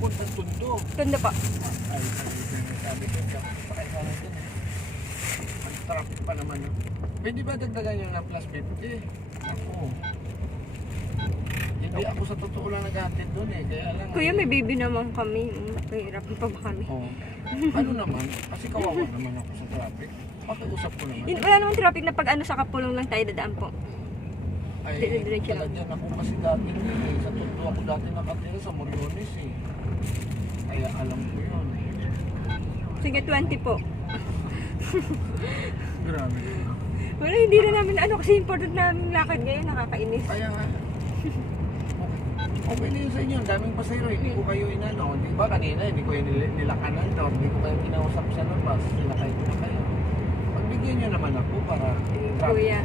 papuntang Tondo. Tondo po. Ay, sabi ko, sakay ka na dyan. Ang traffic pa naman. Pwede ba dagdagan nyo ng plus 50? Ako. Hindi ako sa totoo lang nag-attend doon eh. Kaya lang. Kuya, may baby naman kami. Mahirap pa ba kami? Oh. Ano naman? Kasi kawawa naman ako sa traffic. Pakiusap ko naman. Wala namang traffic na pag ano sa Kapulong lang tayo dadaan po. Ay, Diretso pala lang. dyan ako kasi dati eh. Sa Tondo ako dati nakatira sa Moriones eh. Kaya alam ko yun. Sige, 20 po. Grabe. Wala, hindi na namin ano kasi important namin lakad ngayon. Nakakainis. Kaya nga. Okay na yun sa inyo. Ang daming pasayro. Hindi ko kayo inano. Di ba kanina hindi ko nilakanan na. Hindi ko kayo kinausap sa labas. Sinakay ko na kayo. Pagbigyan nyo naman ako para Kuya.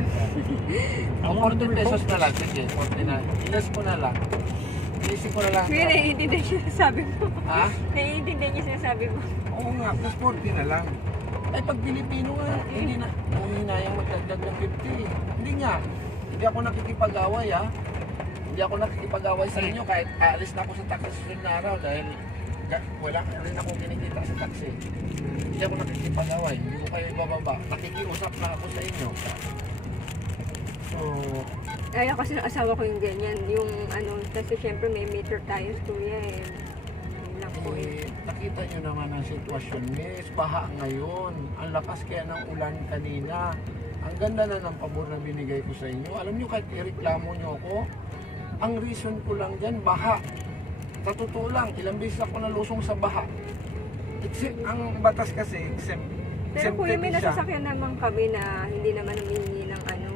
Ang 40 pesos na lang. Sige, 40 na. Ilas ko na lang. Ilisip ko na lang. Kuya, naiintindihan niyo sinasabi mo. Ha? Naiintindihan niyo sinasabi mo. Oo nga. Plus 40 na lang. Ay pag Pilipino nga, hindi na. Hinayang magdagdag ng 50. Hindi nga. Hindi ako nakikipag-away ha. Hindi ako nakikipag-away sa inyo kahit aalis na ako sa taxi susunod na araw dahil wala rin ako kinikita sa taxi. Hindi ako nakikipag-away. Hindi ko kayo ibababa. Nakikiusap na ako sa inyo. So, Kaya kasi ng asawa ko yung ganyan. Yung ano, kasi syempre may meter tayo kuya eh. Yun lang po eh. nakita nyo naman ang sitwasyon. Miss, baha ngayon. Ang lakas kaya ng ulan kanina. Ang ganda na ng pabor na binigay ko sa inyo. Alam nyo, kahit ireklamo nyo ako, ang reason ko lang dyan, baha. Sa totoo lang, ilang beses ako nalusong sa baha. Ang batas kasi, Pero kuya, may siya. nasasakyan naman kami na hindi naman humingi ng ano,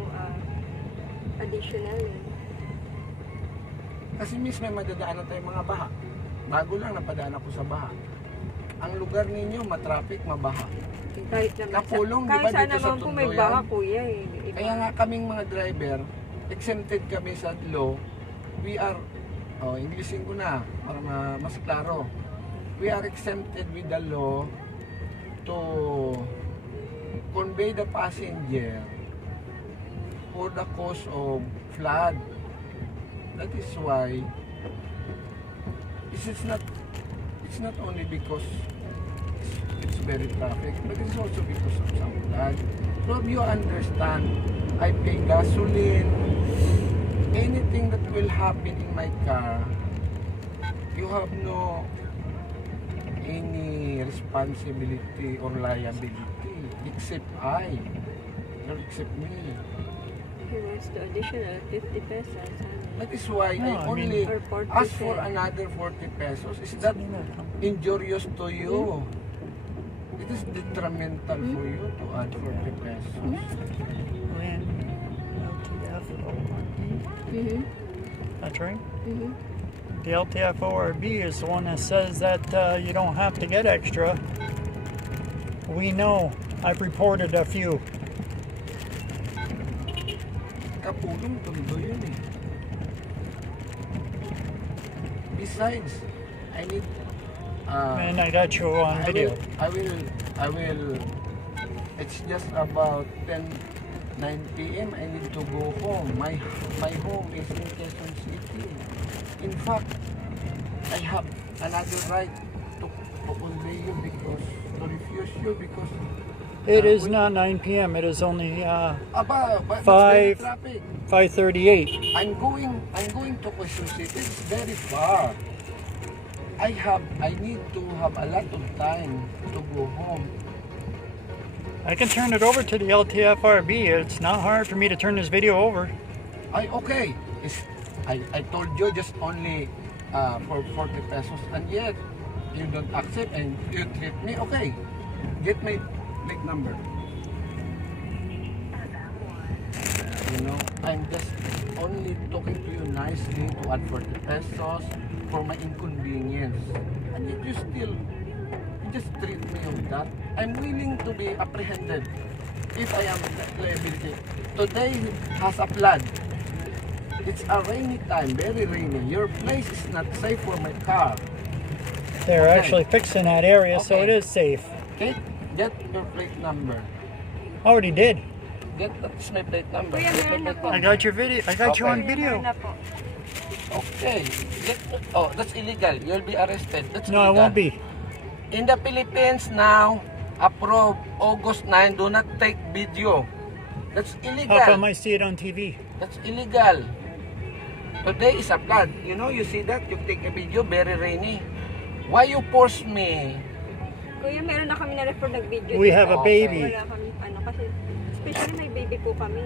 additional eh. Kasi miss, may madadaanan tayong mga baha. Bago lang napadaan ako sa baha. Ang lugar ninyo, matraffic, mabaha. Kahit naman Kapulong, di ba, kahit saan dito sa naman po may Tondo baka yan? kuya eh. Iba. Kaya nga kaming mga driver, exempted kami sa law. We are, Englishin ko na para mas klaro. We are exempted with the law to convey the passenger for the cause of flood. That is why it's not only because it's very traffic, but it's also because of some flood. So if you understand, I pay gasoline, anything that will happen in my car, you have no any responsibility or liability except I, or except me. He wants to additional 50 pesos. That is why No, I I only Or 40 ask for cents. another 40 pesos. Is that injurious to you? It is detrimental for you to add 40 pesos. When LTFRB, Mm-hmm. that's right. Mm-hmm. The LTFRB is the one that says that you don't have to get extra. We know. I've reported a few. Kapulong Tondo yun eh. Besides, I need And I got you on video. I will it's just about 9 p.m. I need to go home. My home is in Quezon City. In fact, I have another right to convey you because to refuse you because It is not 9 p.m. It is only but Five. it's very traffic. 5:38. I'm going to Quezon City. It's very far. I need to have a lot of time to go home. I can turn it over to the LTFRB. It's not hard for me to turn this video over. Okay. I told you just only for 40 pesos and yet you don't accept and you treat me. Okay. Get my plate number. You know, I'm just only talking to you nicely to add 40 pesos for my inconvenience. And yet you just treat me of that. I'm willing to be apprehended if I am liability. Today has a flood. It's a rainy time, very rainy. Your place is not safe for my car. They're Okay. actually fixing that area, so Okay. it is safe. Okay? Get your plate number. Already did. That's my plate number. Kuya, Get my meron na plate po. I got your video. I got you Okay. on video. Meron na po. Okay. Oh, that's illegal. You'll be arrested. That's No, I illegal. won't be. In the Philippines now, approve August 9, do not take video. That's illegal. How come I see it on TV? That's illegal. Today is a flood. You know, you see that? You take a video, very rainy. Why you force me? Kuya, meron na kami na-refer nag-video. We dito. have a Okay. baby. Wala kami, kasi, especially may baby po kami.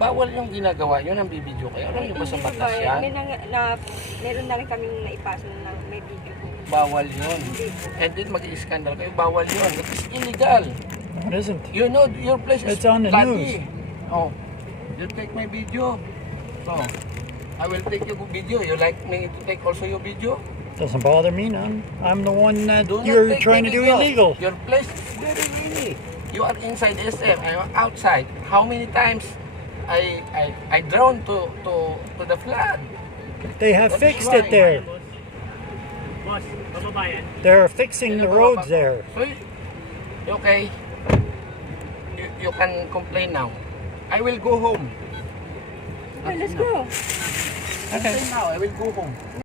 Bawal yung ginagawa nyo ng bibidyo kayo. Alam nyo ba sa Hindi batas ba, yan? meron na rin kaming naipasa na may video po. Bawal yun. Hindi po. And then mag-i-scandal kayo. Bawal yun. That is illegal. It isn't. You know, your place is It's on the bloody. news. Oh, you take my video. So, I will take your video. You like me to take also your video? Doesn't bother me none. I'm the one that Do not you're take trying my to do video. illegal. Your place is very rainy. You are inside SM. I am outside. How many times I drowned to the flood? They have That's fixed right. it there. Boss, bababayan. They're fixing the roads there. So, okay. You can complain now. I will go home. Okay, let's go. Complain now. I will go home.